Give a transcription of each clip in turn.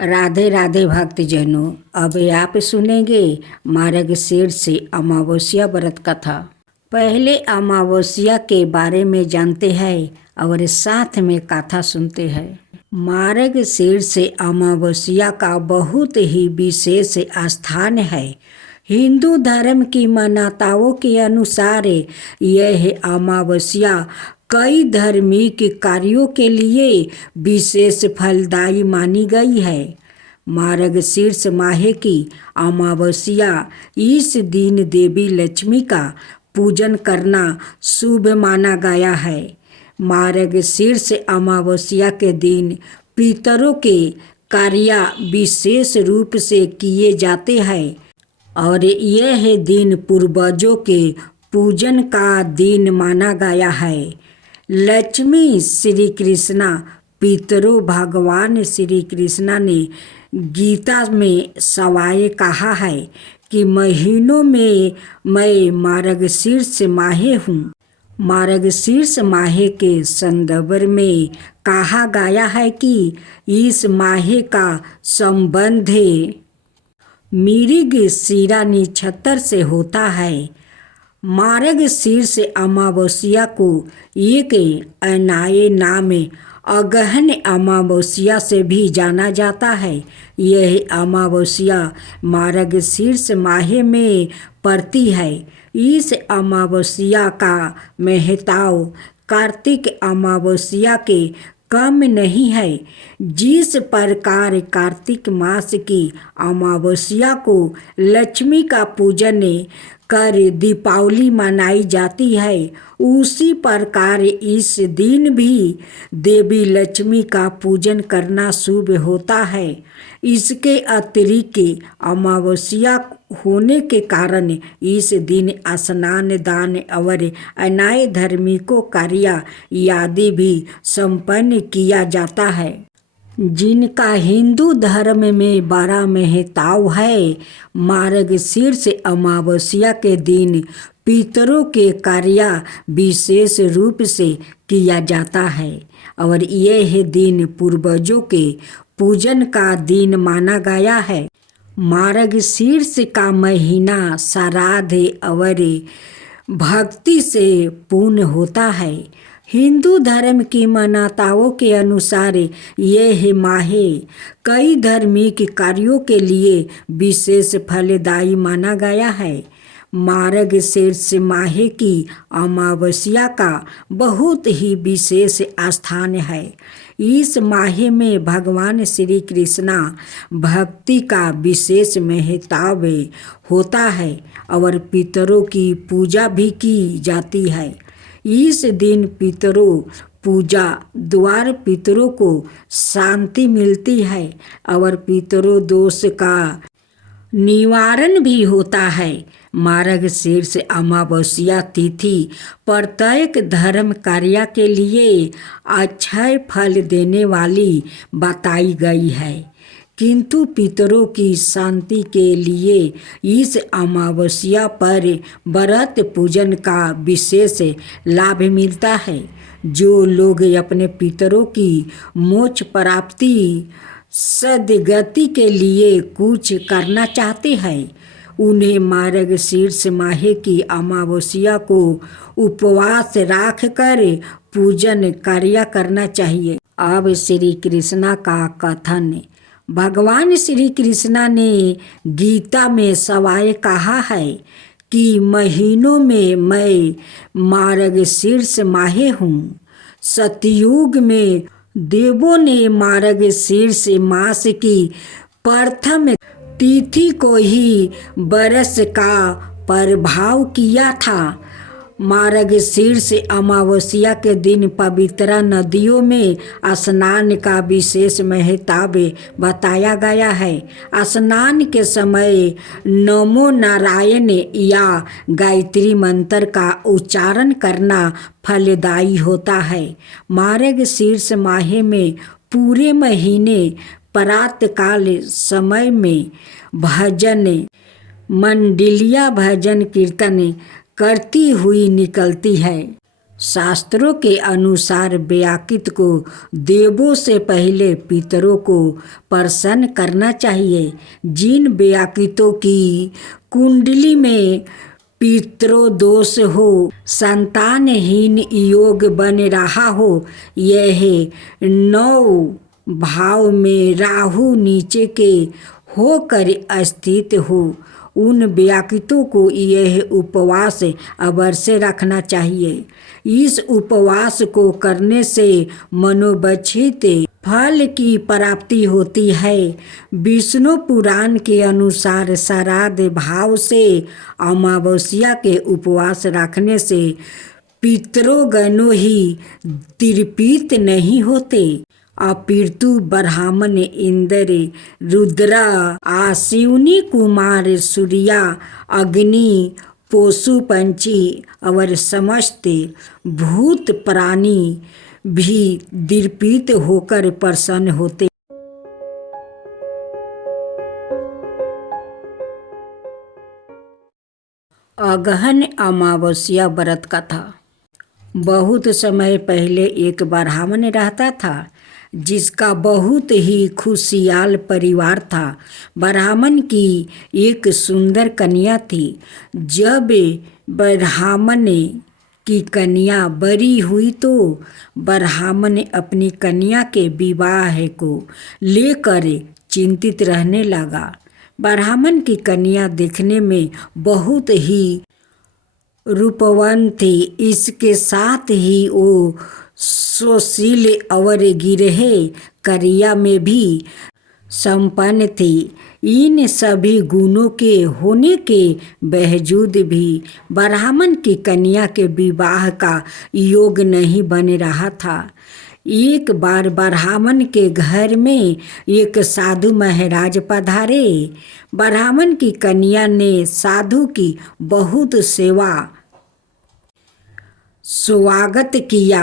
राधे राधे भक्तजनों, अब आप सुनेंगे मार्गशीर्ष से अमावस्या व्रत कथा। पहले अमावस्या के बारे में जानते हैं और साथ में कथा सुनते हैं। मार्गशीर्ष से अमावस्या का बहुत ही विशेष स्थान है। हिंदू धर्म की मान्यताओं के अनुसार यह अमावस्या कई धार्मिक कार्यों के लिए विशेष फलदायी मानी गई है। मार्गशीर्ष माह की अमावस्या, इस दिन देवी लक्ष्मी का पूजन करना शुभ माना गया है। मार्गशीर्ष अमावस्या के दिन पितरों के कार्य विशेष रूप से किए जाते हैं और यह दिन पूर्वजों के पूजन का दिन माना गया है। लक्ष्मी श्री कृष्णा पितरों भगवान श्री कृष्णा ने गीता में सवाए कहा है कि महीनों में मैं मार्गशीर्ष माह हूँ। मार्गशीर्ष माह के संदर्भ में कहा गया है कि इस माह का संबंध मृगशिरा नक्षत्र से होता है। मार्गशीर्ष अमावस्या को एक अन्य नाम अगहन अमावस्या से भी जाना जाता है। यह अमावस्या मार्गशीर्ष माह में पड़ती है। इस अमावस्या का महत्व कार्तिक अमावस्या के कम नहीं है। जिस प्रकार कार्तिक मास की अमावस्या को लक्ष्मी का पूजन कर दीपावली मनाई जाती है, उसी प्रकार इस दिन भी देवी लक्ष्मी का पूजन करना शुभ होता है। इसके अतिरिक्त अमावस्या होने के कारण इस दिन स्नान, दान और अन्य धार्मिक कार्य आदि भी संपन्न किया जाता है, जिनका हिंदू धर्म में बड़ा महत्व है। मार्गशीर्ष अमावस्या के दिन पितरों के कार्य विशेष रूप से किया जाता है और यह दिन पूर्वजों के पूजन का दिन माना गया है। मार्गशीर्ष का महीना श्राद्ध और भक्ति से पूर्ण होता है। हिंदू धर्म की मान्यताओं के अनुसार यह माह कई धार्मिक कार्यों के लिए विशेष फलदायी माना गया है। मार्गशीर्ष माह की अमावस्या का बहुत ही विशेष स्थान है। इस माह में भगवान श्री कृष्णा भक्ति का विशेष महत्व होता है और पितरों की पूजा भी की जाती है। इस दिन पितरों पूजा द्वारा पितरों को शांति मिलती है और पितरों दोष का निवारण भी होता है। मार्गशीर्ष अमावस्या तिथि प्रत्येक धर्म कार्य के लिए अक्षय फल देने वाली बताई गई है, किंतु पितरों की शांति के लिए इस अमावस्या पर व्रत पूजन का विशेष लाभ मिलता है। जो लोग अपने पितरों की मोक्ष प्राप्ति सद्गति के लिए कुछ करना चाहते हैं, उन्हें मार्गशीर्ष माह की अमावस्या को उपवास रख कर पूजन कार्य करना चाहिए। अब श्री कृष्णा का कथन। भगवान श्री कृष्णा ने गीता में सवाए कहा है कि महीनों में मैं मार्गशीर्ष माह हूँ। सतयुग में देवों ने मार्गशीर्ष मास की प्रथम तिथि को ही बरस का प्रभाव किया था। मार्गशीर्ष अमावस्या के दिन पवित्र नदियों में स्नान का विशेष महत्व बताया गया है। स्नान के समय नमो नारायण या गायत्री मंत्र का उच्चारण करना फलदायी होता है। मार्गशीर्ष माह में पूरे महीने प्रातःकाल समय में भजन मंडलियाँ भजन कीर्तन करती हुई निकलती है। शास्त्रों के अनुसार व्याकृत को देवों से पहले पितरों को प्रसन्न करना चाहिए। जिन व्याकृतों की कुंडली में पितरोदोष हो, संतानहीन योग बन रहा हो, यह 9 भाव में राहु नीचे के होकर स्थित हो, उन व्याकृतों को यह उपवास अवश्य रखना चाहिए। इस उपवास को करने से मनोवांछित फल की प्राप्ति होती है। विष्णु पुराण के अनुसार श्राद्ध भाव से अमावस्या के उपवास रखने से पितरोगणों ही तृप्त नहीं होते, अपितु ब्राह्मण, इंद्र, रुद्र, अश्विनी कुमार, सूर्य, अग्नि, पशु पंछी और समस्त भूत प्राणी भी तृप्त होकर प्रसन्न होते। अगहन अमावस्या व्रत कथा। बहुत समय पहले एक ब्राह्मण रहता था जिसका बहुत ही खुशहाल परिवार था। ब्राह्मण की एक सुंदर कन्या थी। जब ब्राह्मण की कन्या बड़ी हुई तो ब्राह्मण अपनी कन्या के विवाह को लेकर चिंतित रहने लगा। ब्राह्मण की कन्या देखने में बहुत ही रूपवान थी, इसके साथ ही वो सुशील और गिरह क्रिया में भी संपन्न थी। इन सभी गुणों के होने के बावजूद भी ब्राह्मण की कन्या के विवाह का योग नहीं बन रहा था। एक बार ब्राह्मण के घर में एक साधु महाराज पधारे। ब्राह्मण की कन्या ने साधु की बहुत सेवा स्वागत किया।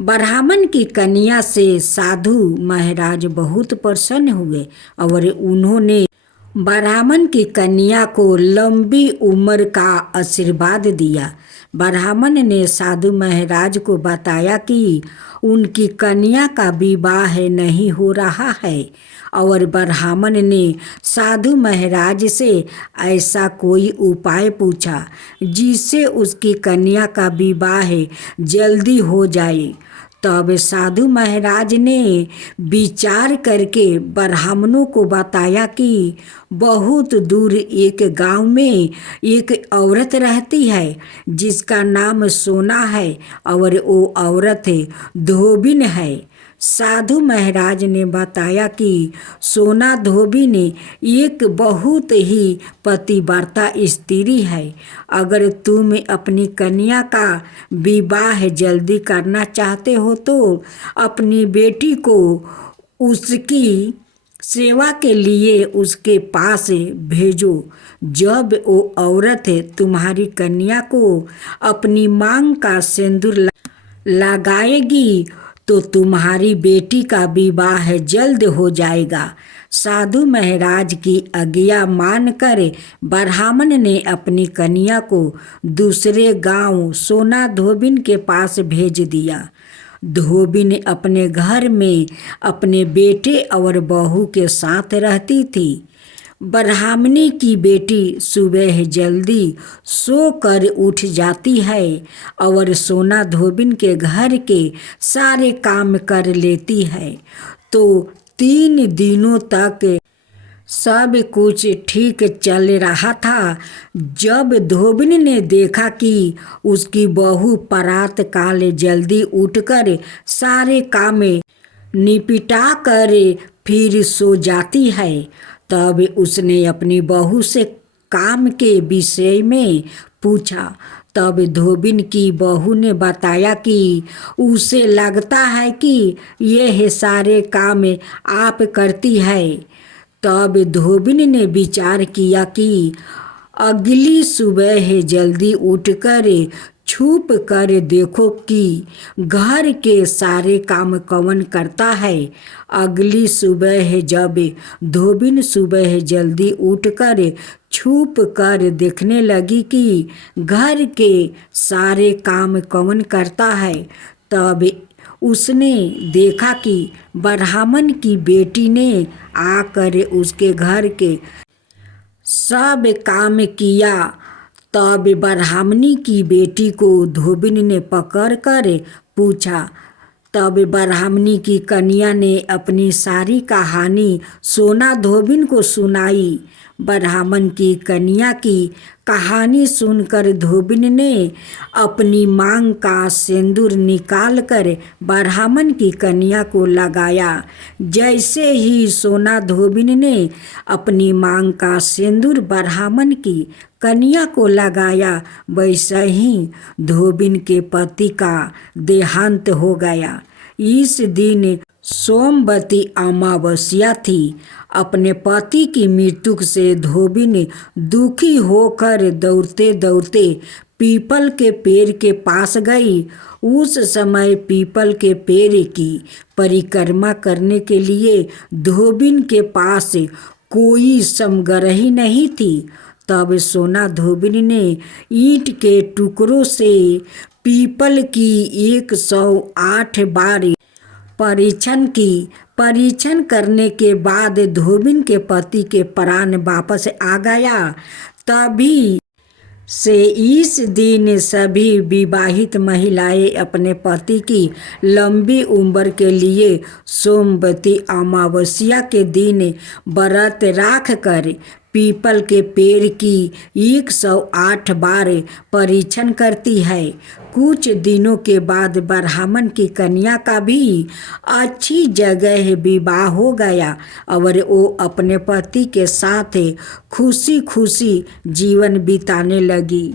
ब्राह्मण की कन्या से साधु महाराज बहुत प्रसन्न हुए और उन्होंने ब्राह्मण की कन्या को लंबी उम्र का आशीर्वाद दिया। ब्राह्मण ने साधु महाराज को बताया कि उनकी कन्या का विवाह नहीं हो रहा है और ब्राह्मण ने साधु महाराज से ऐसा कोई उपाय पूछा जिससे उसकी कन्या का विवाह जल्दी हो जाए। तब साधु महाराज ने विचार करके ब्राह्मणों को बताया कि बहुत दूर एक गांव में एक औरत रहती है जिसका नाम सोना है और वो औरत धोबिन है। साधु महाराज ने बताया कि सोना धोबिन एक बहुत ही पतिव्रता स्त्री है। अगर तुम अपनी कन्या का विवाह जल्दी करना चाहते हो तो अपनी बेटी को उसकी सेवा के लिए उसके पास भेजो। जब वो औरत तुम्हारी कन्या को अपनी मांग का सिंदूर लगाएगी तो तुम्हारी बेटी का विवाह जल्द हो जाएगा। साधु महाराज की आज्ञा मानकर ब्राह्मण ने अपनी कन्या को दूसरे गांव सोना धोबिन के पास भेज दिया। धोबिन अपने घर में अपने बेटे और बहू के साथ रहती थी। ब्राह्मणी की बेटी सुबह जल्दी सोकर उठ जाती है और सोना धोबिन के घर के सारे काम कर लेती है। तो 3 दिनों तक सब कुछ ठीक चल रहा था। जब धोबिन ने देखा कि उसकी बहू प्रातः काल जल्दी उठकर सारे काम निपटा कर फिर सो जाती है, तब उसने अपनी बहू से काम के विषय में पूछा। तब धोबिन की बहू ने बताया कि उसे लगता है कि यह सारे काम आप करती है। तब धोबिन ने विचार किया कि अगली सुबह जल्दी उठकर छुप कर देखो कि घर के सारे काम कौन करता है। अगली सुबह जब धोबिन सुबह जल्दी उठकर छुप कर देखने लगी कि घर के सारे काम कौन करता है, तब उसने देखा कि ब्राह्मण की बेटी ने आकर उसके घर के सब काम किया। तब ब्राह्मणी की बेटी को धोबिन ने पकड़ कर पूछा। तब ब्राह्मणी की कन्या ने अपनी सारी कहानी सोना धोबिन को सुनाई। ब्राह्मण की कन्या की कहानी सुनकर धोबिन ने अपनी मांग का सिंदूर निकाल कर ब्राह्मण की कन्या को लगाया। जैसे ही सोना धोबिन ने अपनी मांग का सिंदूर ब्राह्मण की कन्या को लगाया, वैसे ही धोबिन के पति का देहांत हो गया। इस दिन सोमवती अमावस्या थी। अपने पति की मृत्यु से धोबिन दुखी होकर दौड़ते दौड़ते पीपल के पेड़ के पास गई। उस समय पीपल के पेड़ की परिक्रमा करने के लिए धोबिन के पास कोई समग्रही नहीं थी। तब सोना धोबिन ने ईंट के टुकड़ों से पीपल की 108 बार परीक्षण करने के बाद धोबिन के पति के प्राण वापस आ गया। तभी से इस दिन सभी विवाहित महिलाएं अपने पति की लंबी उम्र के लिए सोमवती अमावस्या के दिन व्रत रख कर पीपल के पेड़ की 108 बार परीक्षण करती है। कुछ दिनों के बाद ब्राह्मण की कन्या का भी अच्छी जगह विवाह हो गया और वो अपने पति के साथ खुशी खुशी जीवन बिताने लगी।